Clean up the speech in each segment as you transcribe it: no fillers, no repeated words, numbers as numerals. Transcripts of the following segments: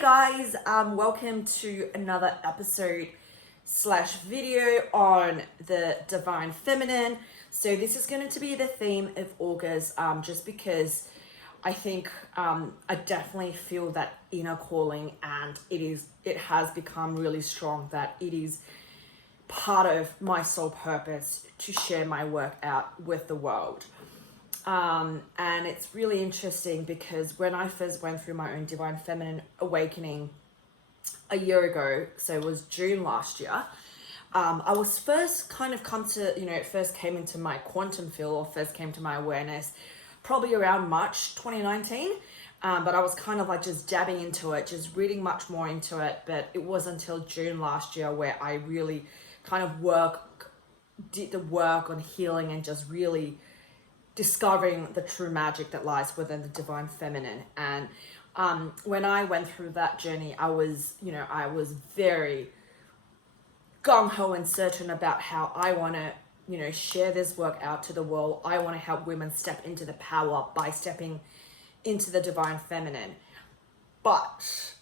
guys, welcome to another episode slash video on the divine feminine. So this is going to be the theme of August, just because I think I definitely feel that inner calling, and it has become really strong that it is part of my soul purpose to share my work out with the world. And it's really interesting because when I first went through my own divine feminine awakening a year ago, so it was June last year, I was first kind of it first came into my quantum field, or first came to my awareness probably around March 2019. But I was kind of like just dabbing into it, just reading much more into it. But it was until June last year where I really kind of did the work on healing and just really discovering the true magic that lies within the divine feminine. And when I went through that journey, I was very gung-ho and certain about how I want to, share this work out to the world. I want to help women step into the power by stepping into the divine feminine. But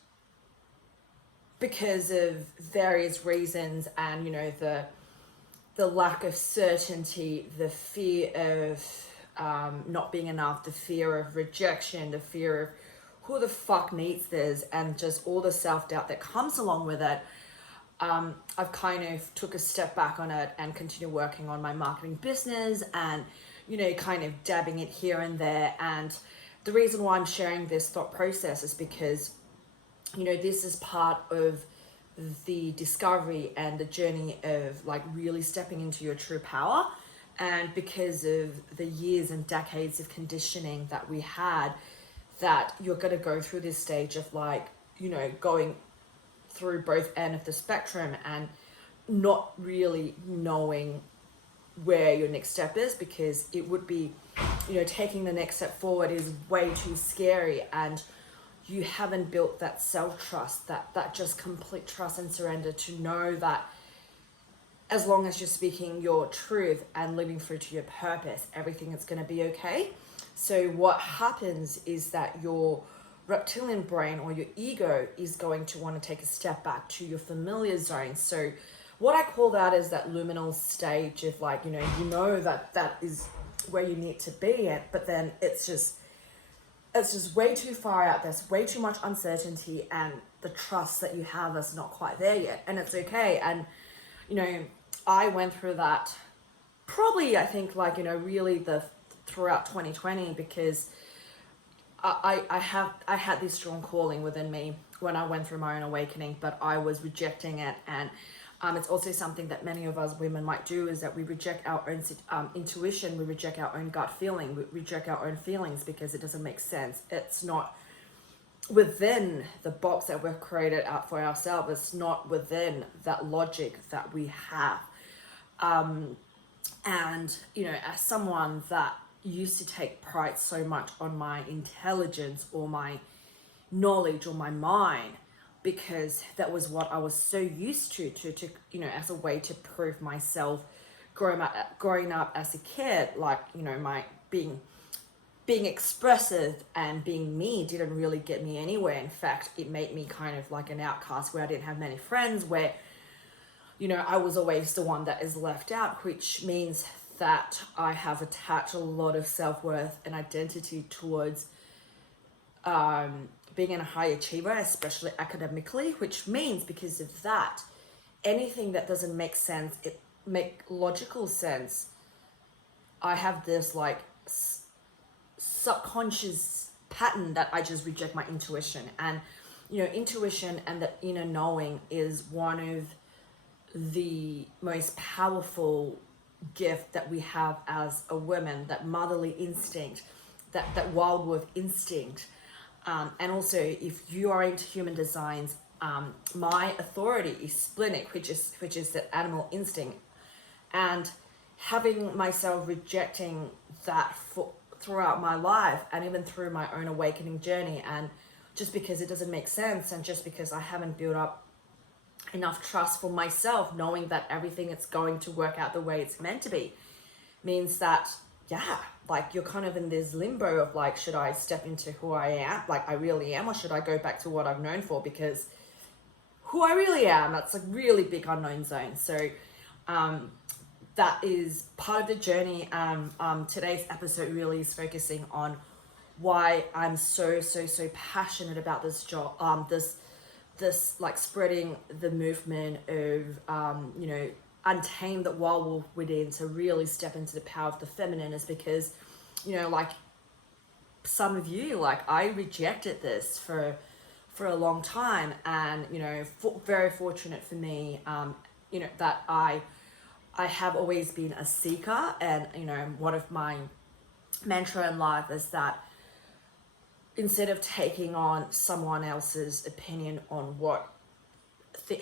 because of various reasons and, the lack of certainty, the fear of not being enough, the fear of rejection, the fear of who the fuck needs this, and just all the self-doubt that comes along with it, I've kind of took a step back on it and continue working on my marketing business and, kind of dabbing it here and there. And the reason why I'm sharing this thought process is because, this is part of the discovery and the journey of like really stepping into your true power. And because of the years and decades of conditioning that we had, that you're going to go through this stage of like, going through both end of the spectrum and not really knowing where your next step is, because it would be, taking the next step forward is way too scary, and you haven't built that self-trust, that just complete trust and surrender to know that as long as you're speaking your truth and living through to your purpose, everything is going to be okay. So what happens is that your reptilian brain or your ego is going to want to take a step back to your familiar zone. So what I call that is that luminal stage of like, that is where you need to be at, but then it's just way too far out. There's way too much uncertainty, and the trust that you have is not quite there yet, and it's okay. And I went through that probably, I think, really throughout 2020, because I had this strong calling within me when I went through my own awakening, but I was rejecting it. And it's also something that many of us women might do, is that we reject our own intuition, we reject our own gut feeling, we reject our own feelings because it doesn't make sense. It's not within the box that we've created out for ourselves. It's not within that logic that we have. And, as someone that used to take pride so much on my intelligence or my knowledge or my mind, because that was what I was so used to as a way to prove myself growing up as a kid, my being expressive and being me didn't really get me anywhere. In fact, it made me kind of like an outcast, where I didn't have many friends, where I was always the one that is left out, which means that I have attached a lot of self-worth and identity towards being a high achiever, especially academically, which means because of that, anything that doesn't make sense, make logical sense, I have this like subconscious pattern that I just reject my intuition. And intuition and the inner knowing is one of the most powerful gift that we have as a woman, that motherly instinct, that wild wolf instinct. And also, if you are into human designs, my authority is splenic, which is that animal instinct. And having myself rejecting that throughout my life, and even through my own awakening journey, and just because it doesn't make sense, and just because I haven't built up enough trust for myself, knowing that everything is going to work out the way it's meant to be, means that yeah, like you're kind of in this limbo of like, should I step into who I am, like I really am, or should I go back to what I've known for? Because who I really am, that's a really big unknown zone. So that is part of the journey. Today's episode really is focusing on why I'm so passionate about this job, this like spreading the movement of untamed that wild wolf within, to really step into the power of the feminine, is because like some of you, like I rejected this for a long time, and very fortunate for me, that I have always been a seeker, and one of my mantra in life is that instead of taking on someone else's opinion on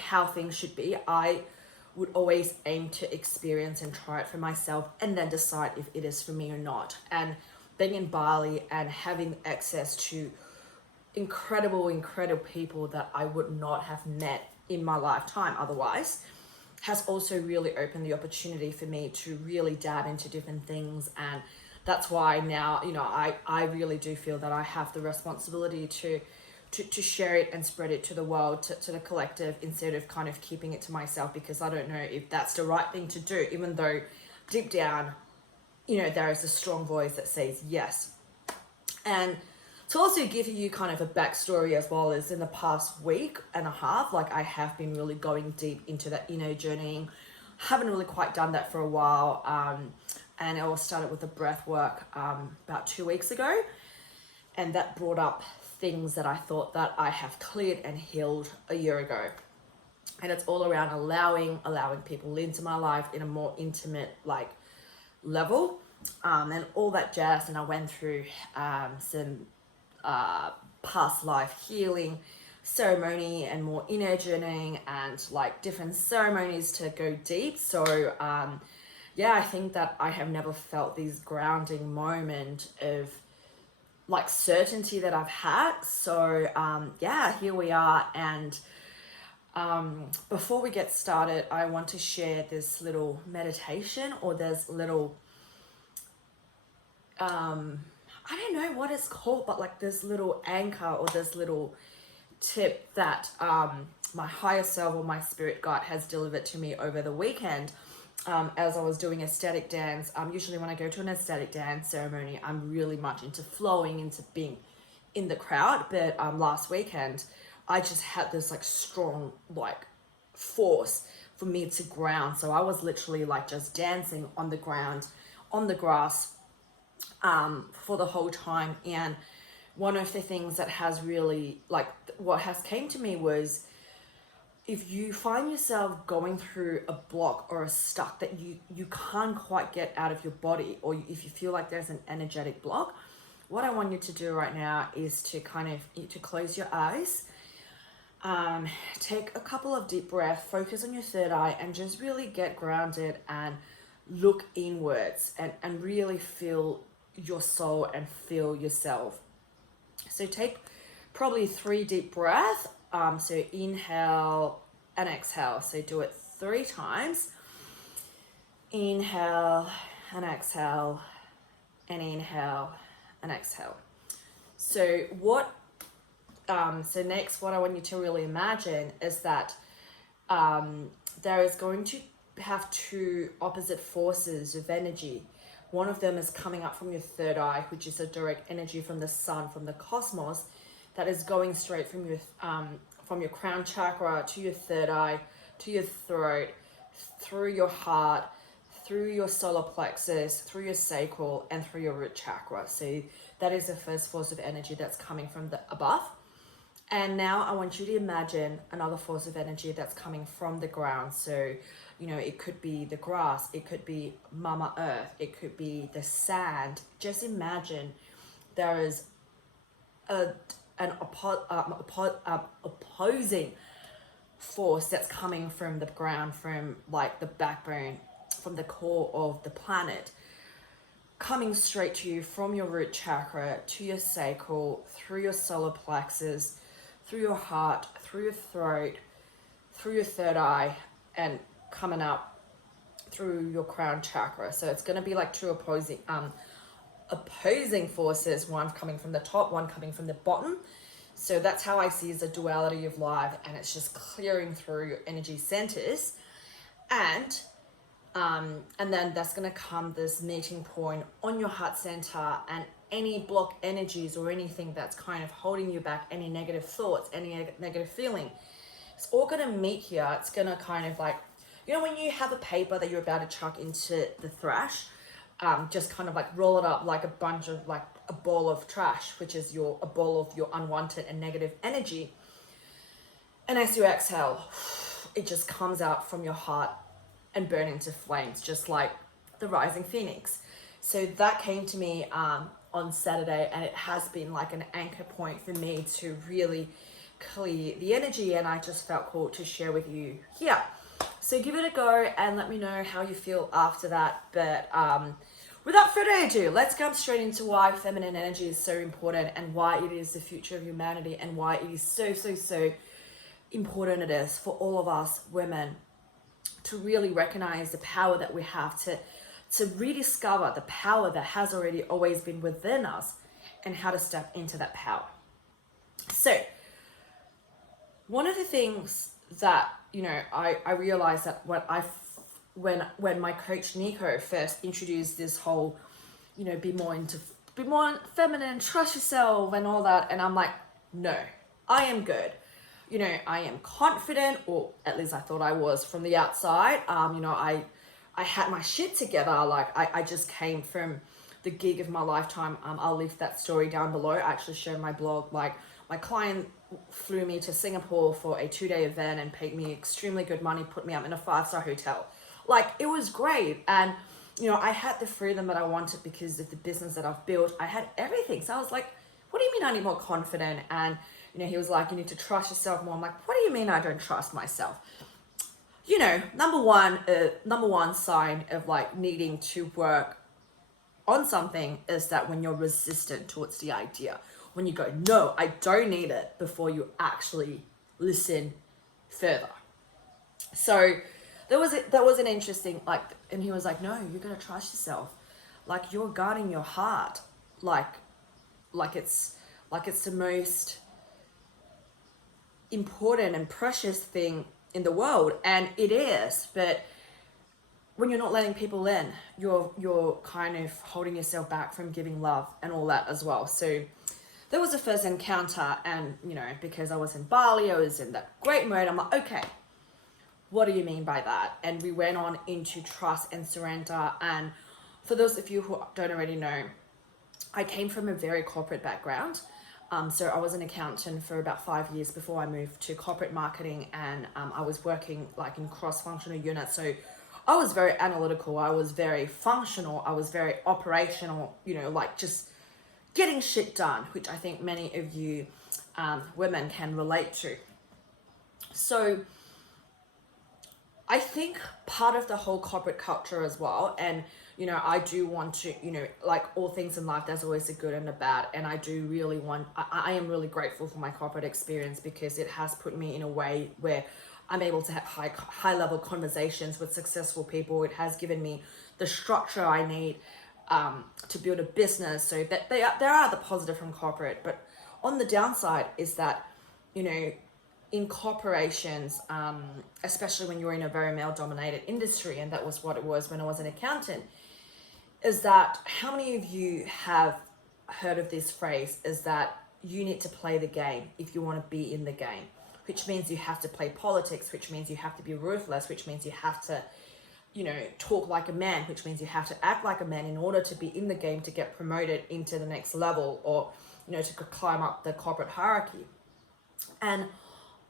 how things should be, I would always aim to experience and try it for myself, and then decide if it is for me or not. And being in Bali and having access to incredible people that I would not have met in my lifetime otherwise, has also really opened the opportunity for me to really dab into different things. And that's why now, I really do feel that I have the responsibility to share it and spread it to the world, to the collective, instead of kind of keeping it to myself, because I don't know if that's the right thing to do, even though deep down, there is a strong voice that says yes. And to also give you kind of a backstory as well, as in the past week and a half, like I have been really going deep into that inner journeying. Haven't really quite done that for a while. And I started with the breath work about 2 weeks ago. And that brought up things that I thought that I have cleared and healed a year ago. And it's all around allowing people into my life in a more intimate like level, and all that jazz. And I went through some past life healing ceremony and more inner journeying, and like different ceremonies to go deep. So I think that I have never felt this grounding moment of like certainty that I've had. So here we are. And before we get started, I want to share this little meditation, or this little I don't know what it's called, but like this little anchor, or this little tip that my higher self, or my spirit guide, has delivered to me over the weekend. As I was doing ecstatic dance. Usually when I go to an ecstatic dance ceremony, I'm really much into flowing, into being in the crowd. But last weekend, I just had this like strong like force for me to ground. So I was literally like just dancing on the ground, on the grass, for the whole time. And one of the things that has really like what has came to me was, if you find yourself going through a block or a stuck that you can't quite get out of your body, or if you feel like there's an energetic block, what I want you to do right now is to to close your eyes, take a couple of deep breaths, focus on your third eye, and just really get grounded and look inwards, and really feel your soul and feel yourself. So take probably 3 deep breaths. So inhale and exhale. So do it 3 times. Inhale and exhale, and inhale and exhale. So next, what I want you to really imagine is that there is going to have 2 opposite forces of energy. One of them is coming up from your third eye, which is a direct energy from the sun, from the cosmos, that is going straight from your crown chakra to your third eye, to your throat, through your heart, through your solar plexus, through your sacral, and through your root chakra. So that is the first force of energy that's coming from the above. And now I want you to imagine another force of energy that's coming from the ground. So, it could be the grass, it could be Mama Earth, it could be the sand. Just imagine there is an opposing force that's coming from the ground, from like the backbone, from the core of the planet, coming straight to you from your root chakra to your sacral, through your solar plexus, through your heart, through your throat, through your third eye, and coming up through your crown chakra. So it's going to be like two opposing forces, one coming from the top, one coming from the bottom. So that's how I see as a duality of life, and it's just clearing through your energy centers. And then that's going to come this meeting point on your heart center, and any block energies or anything that's kind of holding you back, any negative thoughts, any negative feeling, it's all going to meet here. It's going to kind of like, you know, when you have a paper that you're about to chuck into the trash, just kind of like roll it up like a bunch of like a ball of trash, which is a ball of your unwanted and negative energy. And as you exhale, it just comes out from your heart and burn into flames, just like the rising phoenix. So that came to me on Saturday, and it has been like an anchor point for me to really clear the energy, and I just felt cool to share with you here. So give it a go and let me know how you feel after that. But without further ado, let's come straight into why feminine energy is so important, and why it is the future of humanity, and why it is so important it is for all of us women to really recognize the power that we have, to rediscover the power that has already always been within us, and how to step into that power. So one of the things that, you know, I realized that when my coach Nico first introduced this whole, you know, be more feminine, trust yourself and all that, and I'm like, no, I am good. You know, I am confident, or at least I thought I was from the outside. You know, I had my shit together. Like I just came from the gig of my lifetime. I'll leave that story down below. I actually share my blog. Like my client flew me to Singapore for a 2-day event and paid me extremely good money, put me up in a 5-star hotel. Like it was great. And, you know, I had the freedom that I wanted because of the business that I've built. I had everything. So I was like, what do you mean I need more confident? And, you know, he was like, you need to trust yourself more. I'm like, what do you mean I don't trust myself? You know, number one sign of like needing to work on something is that when you're resistant towards the idea, when you go, no, I don't need it, before you actually listen further. So there was an interesting, like, and he was like, no, you're going to trust yourself. Like you're guarding your heart. Like it's the most important and precious thing in the world, and it is. But when you're not letting people in, you're kind of holding yourself back from giving love and all that as well. So there was the first encounter, and you know, because I was in Bali, I was in that great mode. I'm like, okay, what do you mean by that? And we went on into trust and surrender. And for those of you who don't already know, I came from a very corporate background. So I was an accountant for about 5 years before I moved to corporate marketing, and I was working like in cross-functional units. So I was very analytical, I was very functional, I was very operational, you know, like just getting shit done, which I think many of you women can relate to. So I think part of the whole corporate culture as well, and you know, I do want to, you know, like all things in life, there's always a good and a bad. And I do really I am really grateful for my corporate experience, because it has put me in a way where I'm able to have high level conversations with successful people. It has given me the structure I need to build a business. So that there are the positive from corporate, but on the downside is that, you know, in corporations, especially when you're in a very male dominated industry, and that was what it was when I was an accountant, is that how many of you have heard of this phrase, is that you need to play the game if you want to be in the game, which means you have to play politics, which means you have to be ruthless, which means you have to, you know, talk like a man, which means you have to act like a man in order to be in the game, to get promoted into the next level, or, you know, to climb up the corporate hierarchy. And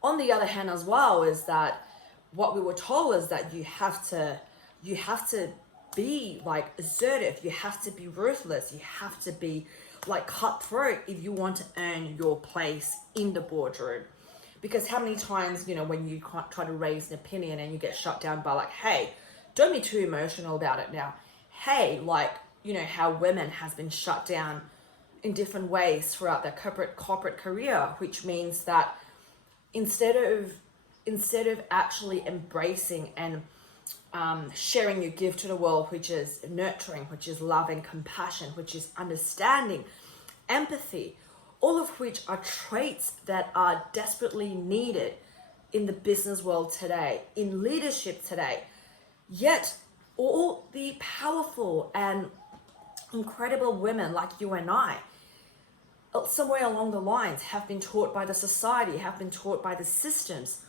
on the other hand as well, is that what we were told is that you have to be like assertive, you have to be ruthless, you have to be like cutthroat if you want to earn your place in the boardroom. Because how many times, you know, when you try to raise an opinion and you get shut down by like, hey, don't be too emotional about it now. Hey, like, you know, how women has been shut down in different ways throughout their corporate career, which means that instead of actually embracing and sharing your gift to the world, which is nurturing, which is love and compassion, which is understanding, empathy, all of which are traits that are desperately needed in the business world today, in leadership today. Yet all the powerful and incredible women like you and I, somewhere along the lines, have been taught by the society, have been taught by the systems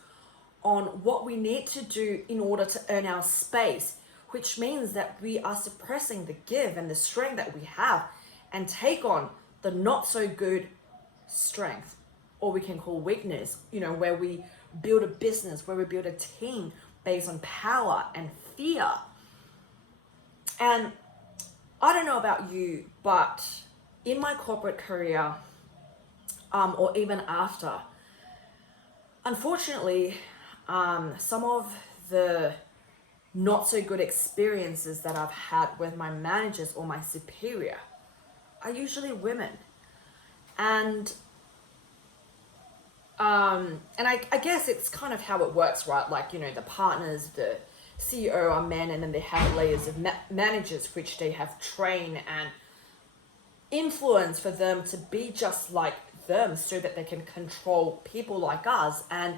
on what we need to do in order to earn our space, which means that we are suppressing the give and the strength that we have and take on the not so good strength, or we can call weakness, where we build a business, where we build a team based on power and fear. And I don't know about you, but in my corporate career, or even after, unfortunately, some of the not so good experiences that I've had with my managers or my superior are usually women. And I guess it's kind of how it works, right? Like, the partners, the CEO are men, and then they have layers of managers which they have trained and influence for them to be just like them so that they can control people like us. And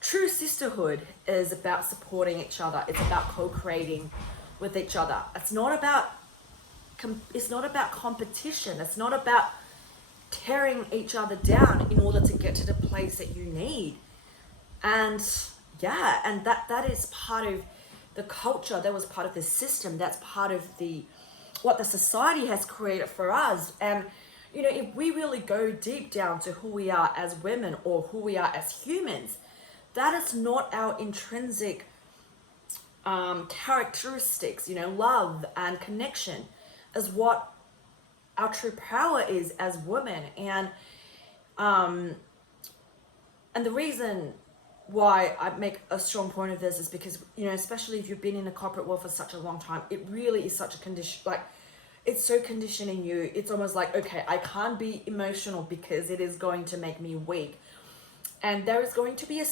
true sisterhood is about supporting each other. It's about co-creating with each other. It's not about competition. It's not about tearing each other down in order to get to the place that you need. And that is part of the culture. That was part of the system. That's part of what the society has created for us. And if we really go deep down to who we are as women or who we are as humans, that is not our intrinsic characteristics. Love and connection is what our true power is as women. And the reason why I make a strong point of this is because, especially if you've been in the corporate world for such a long time, it really is such a condition, like, it's so conditioning you. It's almost like, okay, I can't be emotional because it is going to make me weak. And there is going to be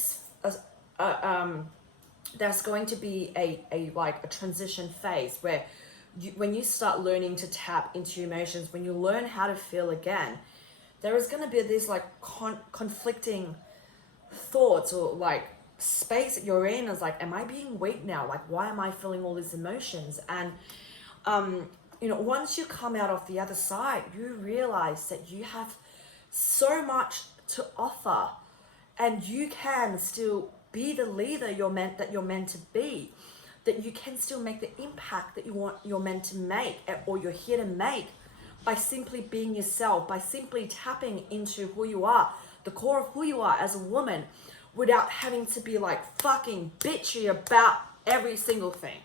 there's going to be a transition phase where when you start learning to tap into emotions, when you learn how to feel again, there is going to be this like conflicting thoughts or like space that you're in. Is like, am I being weak now? Like, why am I feeling all these emotions? And once you come out of the other side, you realize that you have so much to offer, and you can still be the leader you're meant to be, that you can still make the impact that you're meant to make, or you're here to make, by simply being yourself, by simply tapping into who you are, the core of who you are as a woman, without having to be like fucking bitchy about every single thing.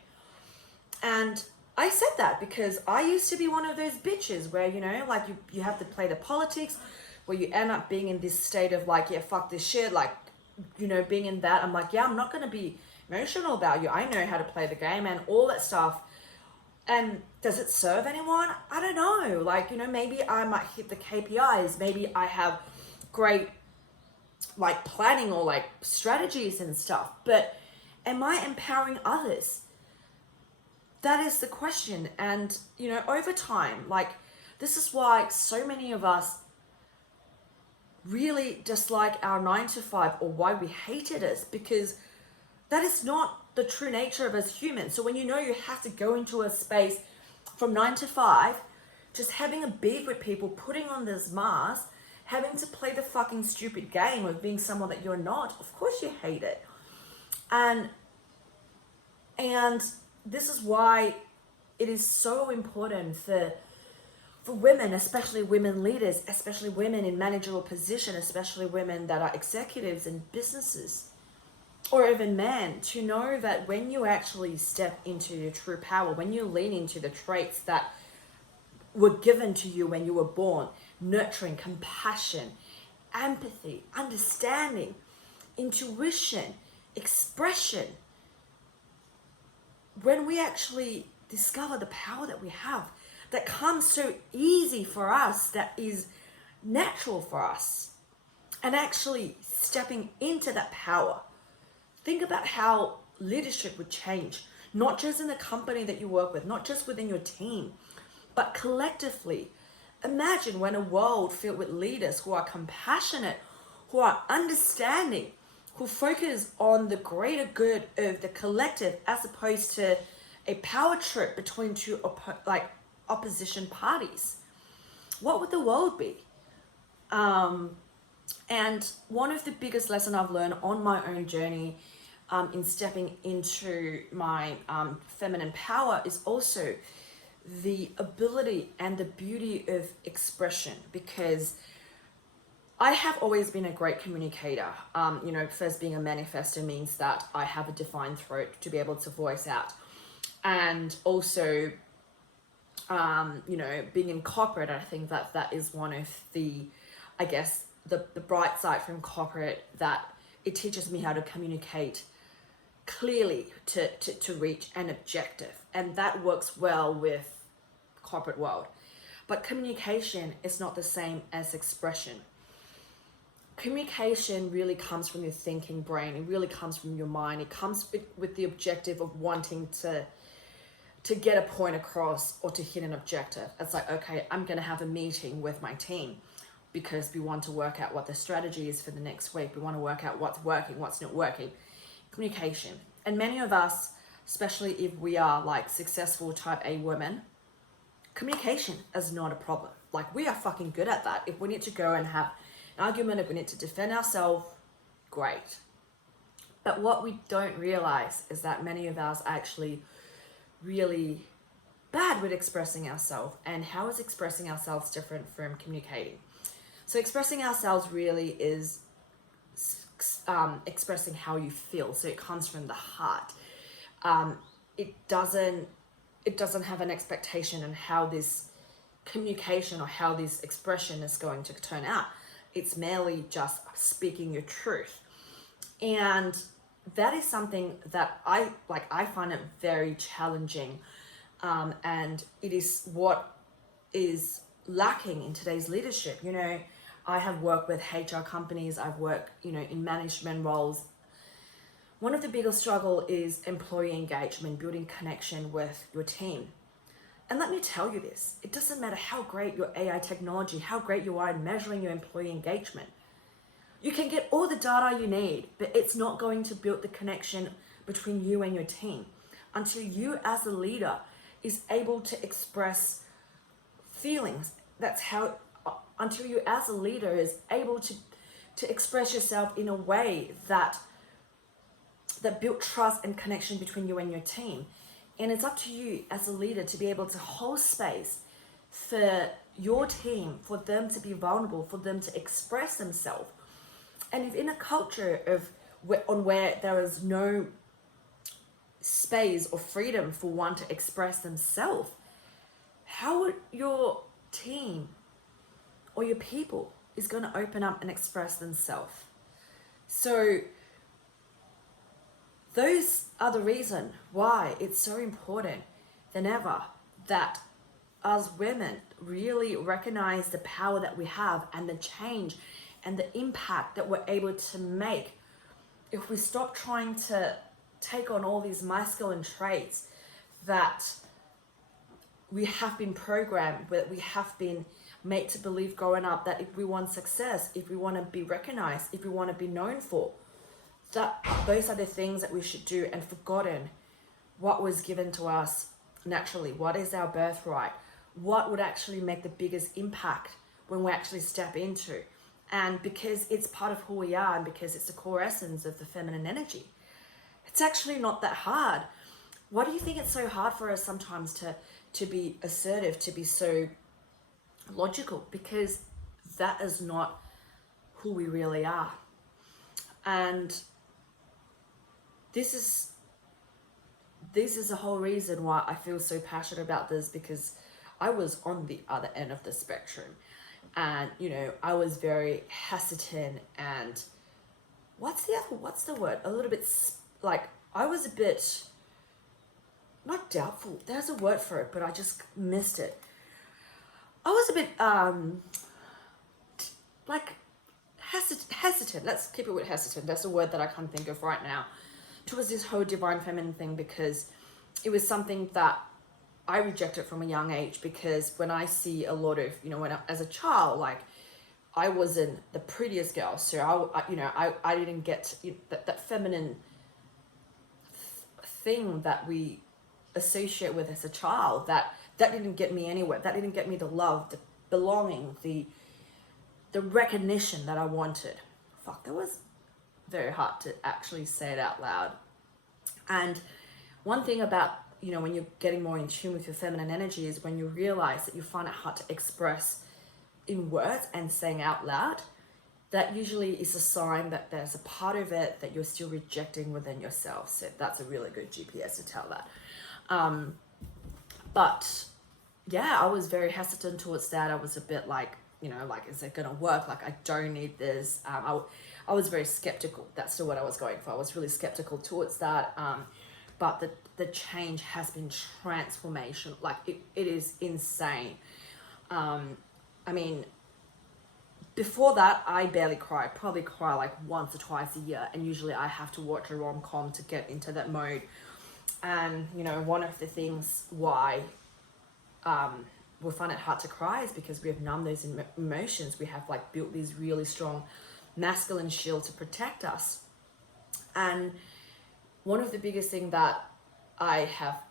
And I said that because I used to be one of those bitches where, like you have to play the politics, where you end up being in this state of like, yeah, fuck this shit, like, being in that, I'm like, yeah, I'm not going to be emotional about you. I know how to play the game and all that stuff. And does it serve anyone? I don't know. Like, maybe I might hit the KPIs. Maybe I have great like planning or like strategies and stuff. But am I empowering others? That is the question. And, over time, like, this is why so many of us really dislike our 9-to-5, or why we hated it, because that is not the true nature of us humans. So when you have to go into a space from 9-to-5, just having a beef with people, putting on this mask, having to play the fucking stupid game of being someone that you're not, of course you hate it. And this is why it is so important for women, especially women leaders, especially women in managerial position, especially women that are executives in businesses, or even men, to know that when you actually step into your true power, when you lean into the traits that were given to you when you were born, nurturing, compassion, empathy, understanding, intuition, expression, when we actually discover the power that we have, that comes so easy for us, that is natural for us, and actually stepping into that power. Think about how leadership would change, not just in the company that you work with, not just within your team, but collectively. Imagine when a world filled with leaders who are compassionate, who are understanding, who focus on the greater good of the collective as opposed to a power trip between two opposition parties. What would the world be? And one of the biggest lessons I've learned on my own journey in stepping into my feminine power is also the ability and the beauty of expression, because I have always been a great communicator. First, being a manifestor means that I have a defined throat to be able to voice out. And also, being in corporate, I think that is one of the, I guess, the bright side from corporate, that it teaches me how to communicate clearly to reach an objective. And that works well with corporate world. But communication is not the same as expression. Communication really comes from your thinking brain. It really comes from your mind. It comes with the objective of wanting to get a point across or to hit an objective. It's like, okay, I'm going to have a meeting with my team because we want to work out what the strategy is for the next week. We want to work out what's working, what's not working. Communication. And many of us, especially if we are like successful type A women, communication is not a problem. Like, we are fucking good at that. If we need to go and have an argument, if we need to defend ourselves, great. But what we don't realize is that many of us are actually really bad with expressing ourselves. And how is expressing ourselves different from communicating? So expressing ourselves really is expressing how you feel. So it comes from the heart. It doesn't have an expectation on how this communication or how this expression is going to turn out. It's merely just speaking your truth. And that is something that I find it very challenging. And it is what is lacking in today's leadership. I have worked with HR companies. I've worked, in management roles. One of the biggest struggle is employee engagement, building connection with your team. And let me tell you this, it doesn't matter how great your AI technology, how great you are in measuring your employee engagement. You can get all the data you need, but it's not going to build the connection between you and your team until you as a leader is able to express feelings. Until you as a leader is able to express yourself in a way that build trust and connection between you and your team. And it's up to you as a leader to be able to hold space for your team, for them to be vulnerable, for them to express themselves. And if in a culture where there is no space or freedom for one to express themselves, how would your team or your people is going to open up and express themselves? So those are the reason why it's so important than ever that us women really recognize the power that we have and the change and the impact that we're able to make if we stop trying to take on all these masculine traits that we have been programmed with, we have been made to believe growing up, that if we want success, if we want to be recognized, if we want to be known for, that those are the things that we should do, and forgotten what was given to us naturally. What is our birthright? What would actually make the biggest impact when we actually step into? And because it's part of who we are, and because it's the core essence of the feminine energy, it's actually not that hard. Why do you think it's so hard for us sometimes to be assertive, to be so logical? Because that is not who we really are. And this is the whole reason why I feel so passionate about this, because I was on the other end of the spectrum, and I was very hesitant and what's the word? A little bit I was a bit not doubtful. There's a word for it, but I just missed it. I was a bit hesitant. Let's keep it with hesitant. That's a word that I can't think of right now. towards this whole divine feminine thing, because it was something that I rejected from a young age. Because when I see a lot of, as a child, like, I wasn't the prettiest girl, so I didn't get that feminine thing that we associate with as a child. That didn't get me anywhere. That didn't get me the love, the belonging, the recognition that I wanted. Fuck, that was very hard to actually say it out loud. And one thing about, when you're getting more in tune with your feminine energy is when you realize that you find it hard to express in words and saying out loud. That usually is a sign that there's a part of it that you're still rejecting within yourself. So that's a really good GPS to tell that. But yeah, I was very hesitant towards that. I was a bit like, is it gonna work? Like, I don't need this. I was very skeptical. That's still what I was going for. I was really skeptical towards that. But the change has been transformational. Like, it is insane. I mean, before that, I barely cry. Probably cry like once or twice a year. And usually I have to watch a rom-com to get into that mode. And, one of the things why we find it hard to cry is because we have numbed those emotions. We have like built these really strong masculine shield to protect us. And one of the biggest things that I have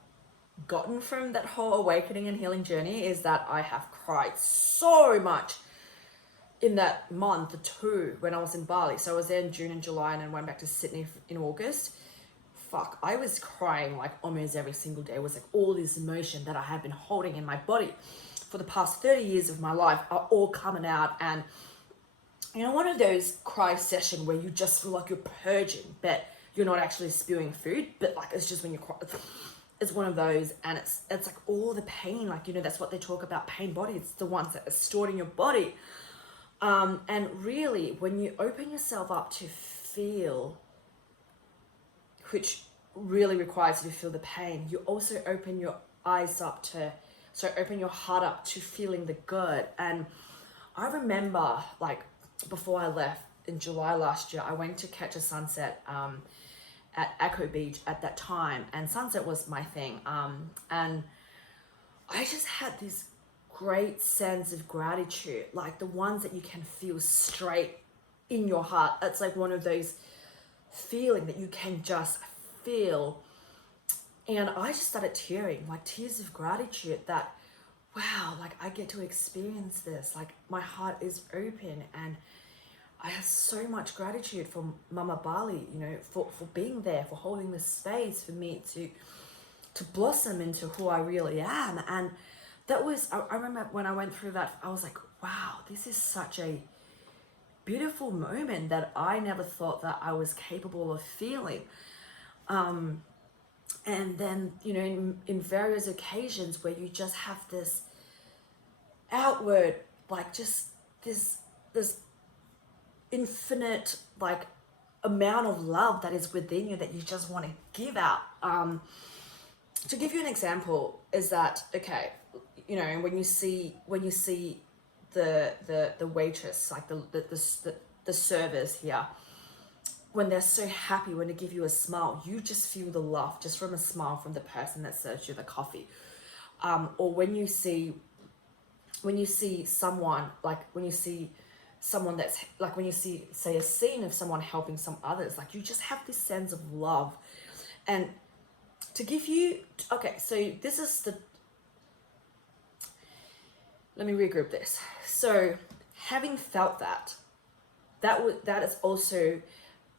gotten from that whole awakening and healing journey is that I have cried so much in that month or two when I was in Bali. So I was there in June and July and then went back to Sydney in August. Fuck, I was crying like almost every single day. It was like all this emotion that I have been holding in my body for the past 30 years of my life are all coming out. And one of those cry sessions where you just feel like you're purging, but you're not actually spewing food, but like it's just when you cry. It's one of those, and it's like all the pain, like, that's what they talk about, pain body. It's the ones that are stored in your body. And really, when you open yourself up to feel, which really requires you to feel the pain, you also open your eyes up open your heart up to feeling the good. And I remember, like, before I left in July last year, I went to catch a sunset at Echo Beach at that time, and sunset was my thing. And I just had this great sense of gratitude, like the ones that you can feel straight in your heart. It's like one of those feeling that you can just feel. And I just started tearing, like tears of gratitude that, wow, like I get to experience this. Like my heart is open, and I have so much gratitude for Mama Bali, for being there, for holding this space for me to blossom into who I really am. And that was, I remember when I went through that, I was like, wow, this is such a beautiful moment that I never thought that I was capable of feeling. And then, in various occasions where you just have this outward, like just this infinite, like, amount of love that is within you that you just want to give out. To give you an example is that, okay, when you see the waitress, like the servers here, when they're so happy, when they give you a smile, you just feel the love just from a smile from the person that serves you the coffee. Or when you see someone, like when you see someone that's like, when you see, say, a scene of someone helping some others, like you just have this sense of love. And to give you, okay, so this is let me regroup this. So having felt that is also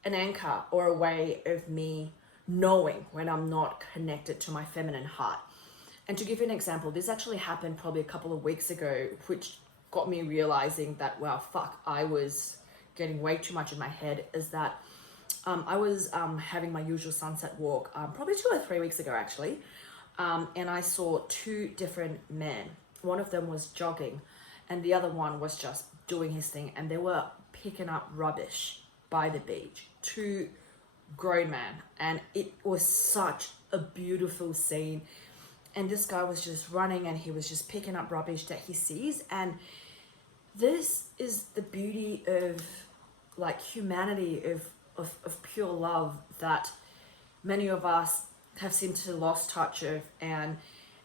an anchor or a way of me knowing when I'm not connected to my feminine heart. And to give you an example, this actually happened probably a couple of weeks ago, which got me realizing that, wow, fuck, I was getting way too much in my head. Is that I was having my usual sunset walk probably 2 or 3 weeks ago, actually. And I saw two different men. One of them was jogging and the other one was just doing his thing. And they were picking up rubbish by the beach. Two grown men. And it was such a beautiful scene. And this guy was just running and he was just picking up rubbish that he sees. And this is the beauty of like humanity, of pure love, that many of us have seemed to lost touch of. And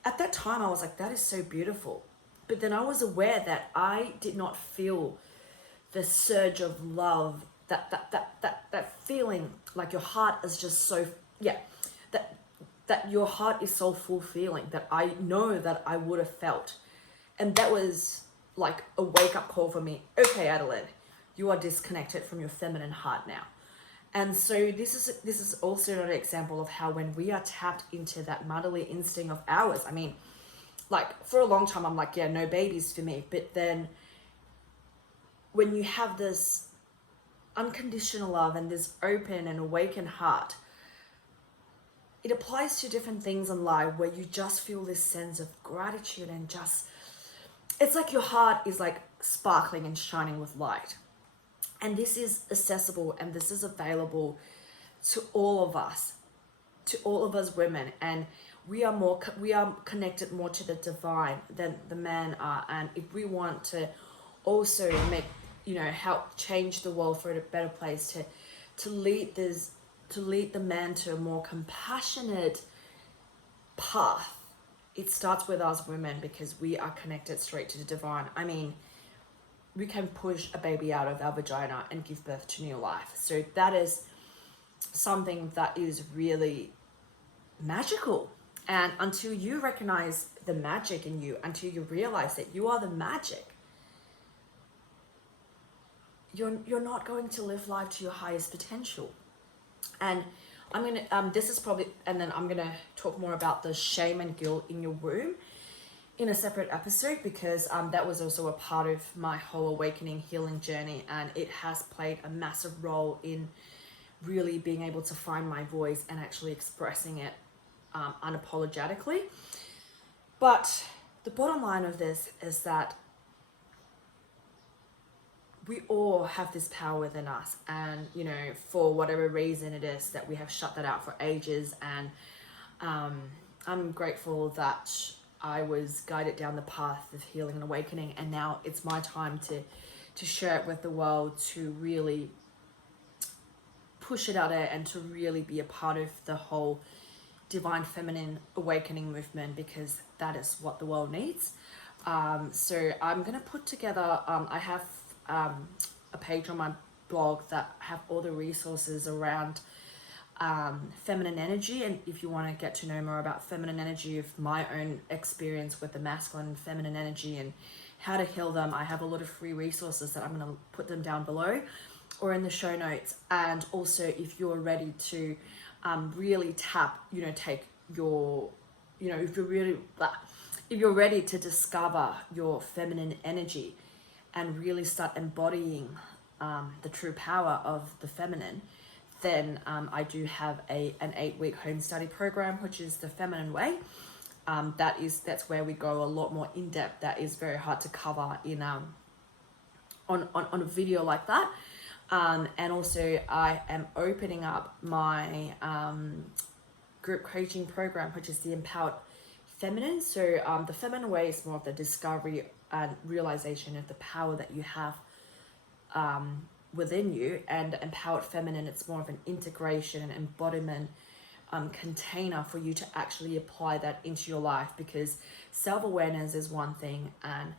at that time I was like, that is so beautiful. But then I was aware that I did not feel the surge of love, that feeling like your heart is just so, yeah, that your heart is so full feeling that I know that I would have felt. And that was like a wake-up call for me. Okay, Adeline, you are disconnected from your feminine heart now. And so this is also an example of how when we are tapped into that motherly instinct of ours, I mean, like for a long time I'm like, yeah, no babies for me. But then when you have this unconditional love and this open and awakened heart, it applies to different things in life where you just feel this sense of gratitude and just, it's like your heart is like sparkling and shining with light. And this is accessible and this is available to all of us women. And we are connected more to the divine than the men are. And if we want to also make, help change the world for a better place, to lead the man to a more compassionate path, it starts with us women, because we are connected straight to the divine. I mean, we can push a baby out of our vagina and give birth to new life. So that is something that is really magical. And until you recognize the magic in you, until you realize that you are the magic, you're not going to live life to your highest potential. And I'm gonna this is probably, and then I'm gonna talk more about the shame and guilt in your womb in a separate episode, because that was also a part of my whole awakening healing journey, and it has played a massive role in really being able to find my voice and actually expressing it unapologetically. But the bottom line of this is that we all have this power within us, and for whatever reason it is that we have shut that out for ages. And I'm grateful that I was guided down the path of healing and awakening, and now it's my time to share it with the world, to really push it out there and to really be a part of the whole divine feminine awakening movement, because that is what the world needs. So I'm gonna put together, I have a page on my blog that have all the resources around feminine energy. And if you want to get to know more about feminine energy, of my own experience with the masculine and feminine energy and how to heal them, I have a lot of free resources that I'm going to put them down below or in the show notes. And also, if you're ready to really tap, take your, if you're ready to discover your feminine energy and really start embodying the true power of the feminine, then I do have an 8-week home study program, which is the Feminine Way. That's where we go a lot more in depth. That is very hard to cover in on a video like that. And also I am opening up my group coaching program, which is the Empowered Feminine. So the Feminine Way is more of the discovery and realization of the power that you have within you, and Empowered Feminine, it's more of an integration and embodiment container for you to actually apply that into your life, because self-awareness is one thing, and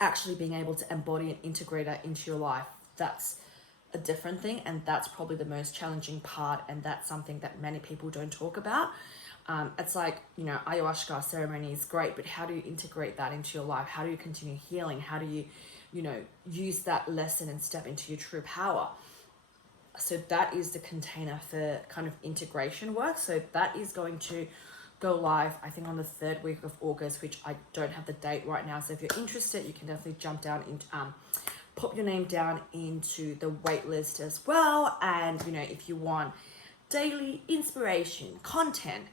actually being able to embody and integrate that into your life, that's a different thing. And that's probably the most challenging part, and that's something that many people don't talk about. It's like, ayahuasca ceremony is great, but how do you integrate that into your life? How do you continue healing? How do you use that lesson and step into your true power? So that is the container for kind of integration work. So that is going to go live, I think, on the 3rd week of August, which I don't have the date right now. So if you're interested, you can definitely jump down into, pop your name down into the wait list as well. And, if you want daily inspiration, content,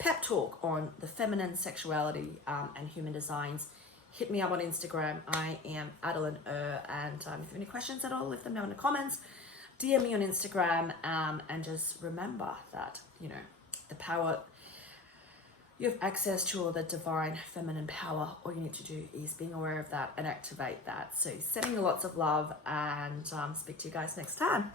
pep talk on the feminine sexuality and human designs, hit me up on Instagram. I am Adeline. And if you have any questions at all, leave them down in the comments. DM me on Instagram. And just remember that, the power, you have access to all the divine feminine power. All you need to do is being aware of that and activate that. So sending you lots of love, and speak to you guys next time.